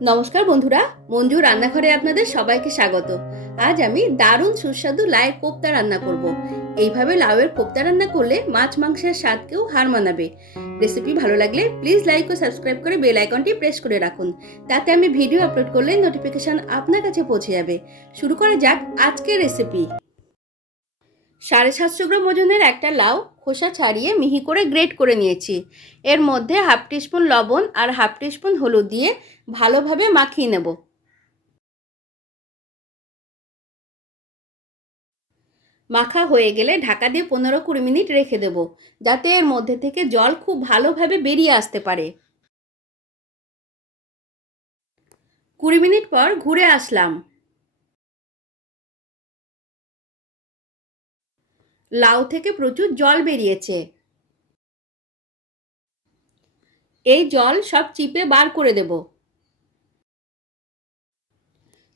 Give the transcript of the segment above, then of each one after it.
নমস্কার বন্ধুরা, মঞ্জুর রান্নাঘরে আপনাদের সবাইকে স্বাগত। আজ আমি দারুণ সুস্বাদু লাউয়ের কোপ্তা রান্না করব। এইভাবে লাউয়ের কোপ্তা রান্না করলে মাছ মাংসের স্বাদকেও হার মানাবে। রেসিপি ভালো লাগলে প্লিজ লাইক ও সাবস্ক্রাইব করে বেল আইকনটি প্রেস করে রাখুন, তাতে আমি ভিডিও আপলোড করলে নোটিফিকেশন আপনার কাছে পৌঁছে যাবে। শুরু করা যাক আজকের রেসিপি। 750 গ্রাম ওজনের একটা লাউ খোসা ছাড়িয়ে মিহি করে গ্রেট করে নিয়েছি। এর মধ্যে হাফ টিস্পুন লবণ আর হাফ টিস্পুন হলুদ দিয়ে ভালোভাবে মাখিয়ে নেব। মাখা হয়ে গেলে ঢাকা দিয়ে 15-20 মিনিট রেখে দেব, যাতে এর মধ্যে থেকে জল খুব ভালোভাবে বেরিয়ে আসতে পারে। 20 মিনিট পর ঘুরে আসলাম। লাউ থেকে প্রচুর জল বেরিয়েছে। এই জল সব চিপে বার করে দেব।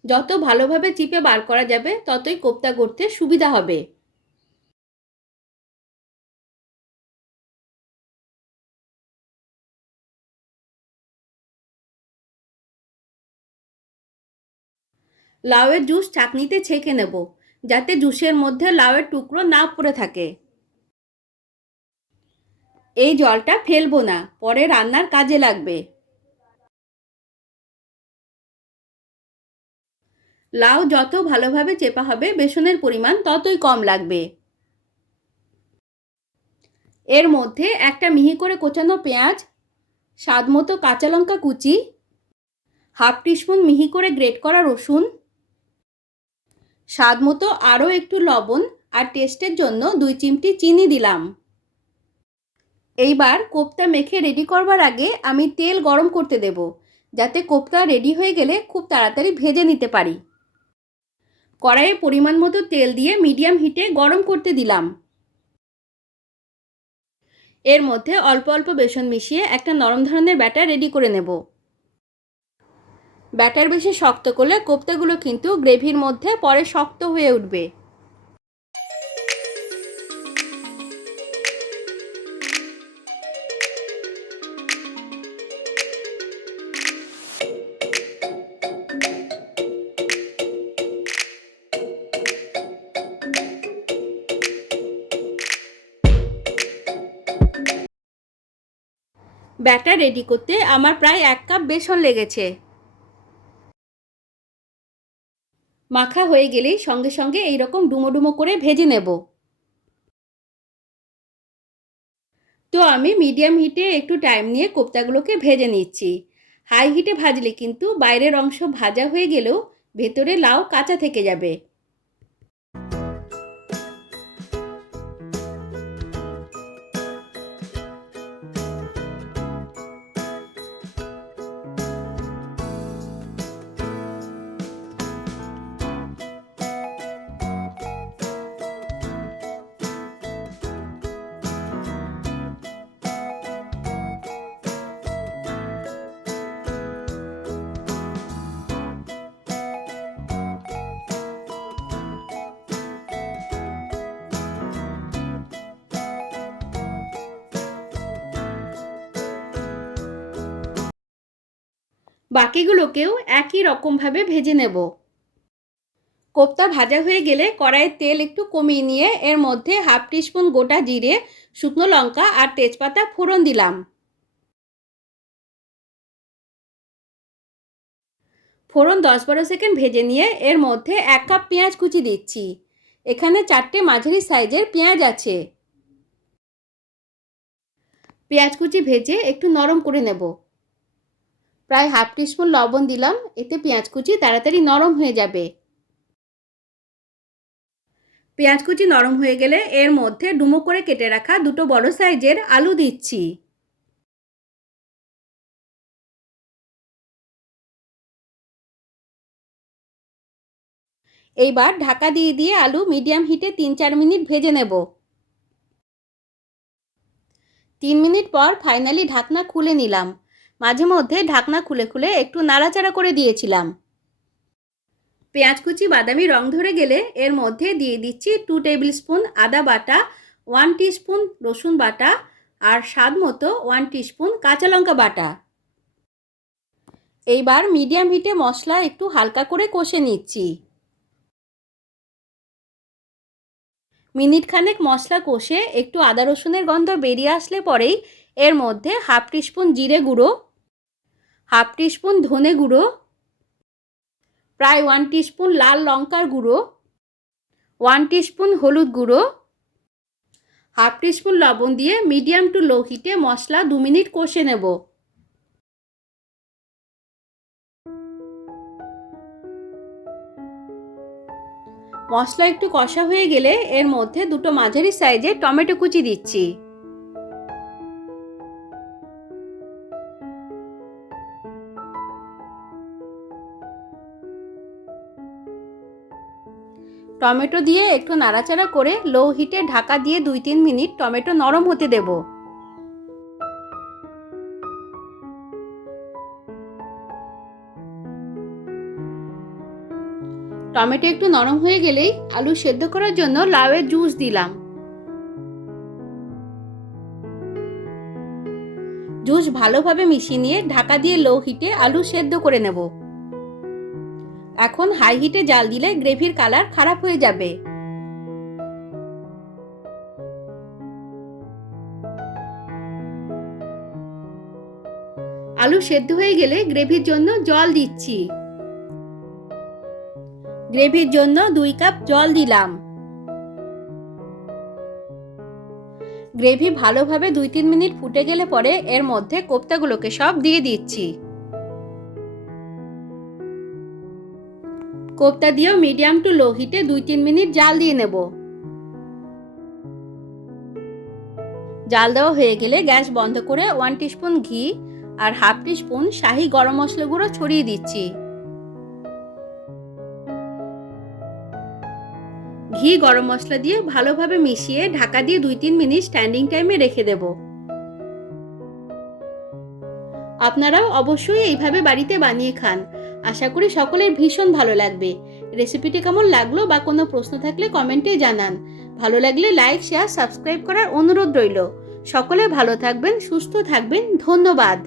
যত ভালোভাবে চিপে বার করা যাবে ততই কোপ্তা করতে সুবিধা হবে। লাউয়ের জুস ছাঁকনিতে ছেঁকে নেব, যাতে জুসের মধ্যে লাউয়ের টুকরো না পড়ে থাকে। এই জলটা ফেলবো না, পরে রান্নার কাজে লাগবে। লাউ যত ভালোভাবে চেপা হবে বেসনের পরিমাণ ততই কম লাগবে। এর মধ্যে একটা মিহি করে কোচানো পেঁয়াজ, স্বাদমতো কাঁচা লঙ্কা কুচি, হাফ টিস্পুন মিহি করে গ্রেট করা রসুন, স্বাদমতো আরও একটু লবণ আর টেস্টের জন্য 2 চিমটি চিনি দিলাম। এইবার কোপ্তা মেখে রেডি করবার আগে আমি তেল গরম করতে দেব, যাতে কোপ্তা রেডি হয়ে গেলে খুব তাড়াতাড়ি ভেজে নিতে পারি। কড়াইয়ে পরিমাণ মতো তেল দিয়ে মিডিয়াম হিটে গরম করতে দিলাম। এর মধ্যে অল্প অল্প বেসন মিশিয়ে একটা নরম ধরনের ব্যাটার রেডি করে নেব। ব্যাটার বেশি শক্ত করলে কোপ্তাগুলো কিন্তু গ্রেভির মধ্যে পরে শক্ত হয়ে উঠবে। ব্যাটার রেডি করতে আমার প্রায় 1 কাপ বেসন লেগেছে। মাখা হয়ে গেলেই সঙ্গে সঙ্গে এইরকম ডুমো ডুমো করে ভেজে নেব। তো আমি মিডিয়াম হিটে একটু টাইম নিয়ে কোপ্তাগুলোকে ভেজে নিচ্ছি। হাই হিটে ভাজলে কিন্তু বাইরের অংশ ভাজা হয়ে গেলেও ভেতরে লাউ কাঁচা থেকে যাবে। বাকিগুলোকেও একই রকমভাবে ভেজে নেব। কোপ্তা ভাজা হয়ে গেলে কড়াইয়ের তেল একটু কমিয়ে নিয়ে এর মধ্যে হাফ টিস্পুন গোটা জিরে, শুকনো লঙ্কা আর তেজপাতা ফোড়ন দিলাম। ফোড়ন 10-12 সেকেন্ড ভেজে নিয়ে এর মধ্যে 1 কাপ পেঁয়াজ কুচি দিচ্ছি। এখানে 4টে মাঝারি সাইজের পেঁয়াজ আছে। পেঁয়াজ কুচি ভেজে একটু নরম করে নেব। প্রায় হাফ টিস্পুন লবণ দিলাম, এতে পেঁয়াজ কুচি তাড়াতাড়ি নরম হয়ে যাবে। পেঁয়াজ কুচি নরম হয়ে গেলে এর মধ্যে ডুমো করে কেটে রাখা 2টো বড় সাইজের আলু দিচ্ছি। এইবার ঢাকা দিয়ে দিয়ে আলু মিডিয়াম হিটে 3-4 মিনিট ভেজে নেব। 3 মিনিট পর ফাইনালি ঢাকনা খুলে নিলাম। মাঝে মধ্যে ঢাকনা খুলে খুলে একটু নাড়াচাড়া করে দিয়েছিলাম। পেঁয়াজ কুচি বাদামি রং ধরে গেলে এর মধ্যে দিয়ে দিচ্ছি 2 টেবিল স্পুন আদা বাটা, 1 টিস্পুন রসুন বাটা আর স্বাদ মতো 1 টিস্পুন কাঁচা লঙ্কা বাটা। এইবার মিডিয়াম হিটে মশলা একটু হালকা করে কষে নিচ্ছি। মিনিট খানেক মশলা কষে একটু আদা রসুনের গন্ধ বেরিয়ে আসলে পরেই এর মধ্যে হাফ টিস্পুন জিরে গুঁড়ো, হাফ টিস্পুন ধনে গুঁড়ো, প্রায় 1 টিস্পুন লাল লঙ্কার গুঁড়ো, 1 টিস্পুন হলুদ গুঁড়ো, হাফ টিস্পুন লবণ দিয়ে মিডিয়াম টু লো হিটে মশলা 2 মিনিট কষে নেব। মশলা একটু কষা হয়ে গেলে এর মধ্যে দুটো মাঝারি সাইজের টমেটো কুচি দিচ্ছি। টমেটো দিয়ে একটু নাড়াচাড়া করে লো হিটে ঢাকা দিয়ে 2-3 মিনিট টমেটো নরম হতে দেব। টমেটো একটু নরম হয়ে গেলেই আলু সেদ্ধ করার জন্য লাউয়ের জুস দিলাম। জুস ভালোভাবে মিশিয়ে নিয়ে ঢাকা দিয়ে লো হিটে আলু সেদ্ধ করে নেব। এখন হাই হিটে জাল দিলে গ্রেভির কালার খারাপ হয়ে যাবে। আলু সেদ্ধ হয়ে গেলে গ্রেভির জন্য জল দিচ্ছি। গ্রেভির জন্য 2 কাপ জল দিলাম। গ্রেভি ভালোভাবে 2-3 মিনিট ফুটে গেলে পরে এর মধ্যে কোপ্তাগুলোকে সব দিয়ে দিচ্ছি। কোপ্তা দিয়েও মিডিয়াম টু লো হিটে 2-3 মিনিট জাল দিয়ে নেব। জাল দেওয়া হয়ে গেলে গ্যাস বন্ধ করে 1 টিস্পুন ঘি আর হাফ টিস্পুন শাহি গরম মশলা গুঁড়ো ছড়িয়ে দিচ্ছি। ঘি গরম মশলা দিয়ে ভালোভাবে মিশিয়ে ঢাকা দিয়ে 2-3 মিনিট স্ট্যান্ডিং টাইমে রেখে দেব। আপনারাও অবশ্যই এইভাবে বাড়িতে বানিয়ে খান। আশা করি সকলের ভীষণ ভালো লাগবে। রেসিপিটি কেমন লাগলো বা কোনো প্রশ্ন থাকলে কমেন্টে জানান। ভালো লাগলে লাইক, শেয়ার, সাবস্ক্রাইব করার অনুরোধ রইল। সকলে ভালো থাকবেন, সুস্থ থাকবেন। ধন্যবাদ।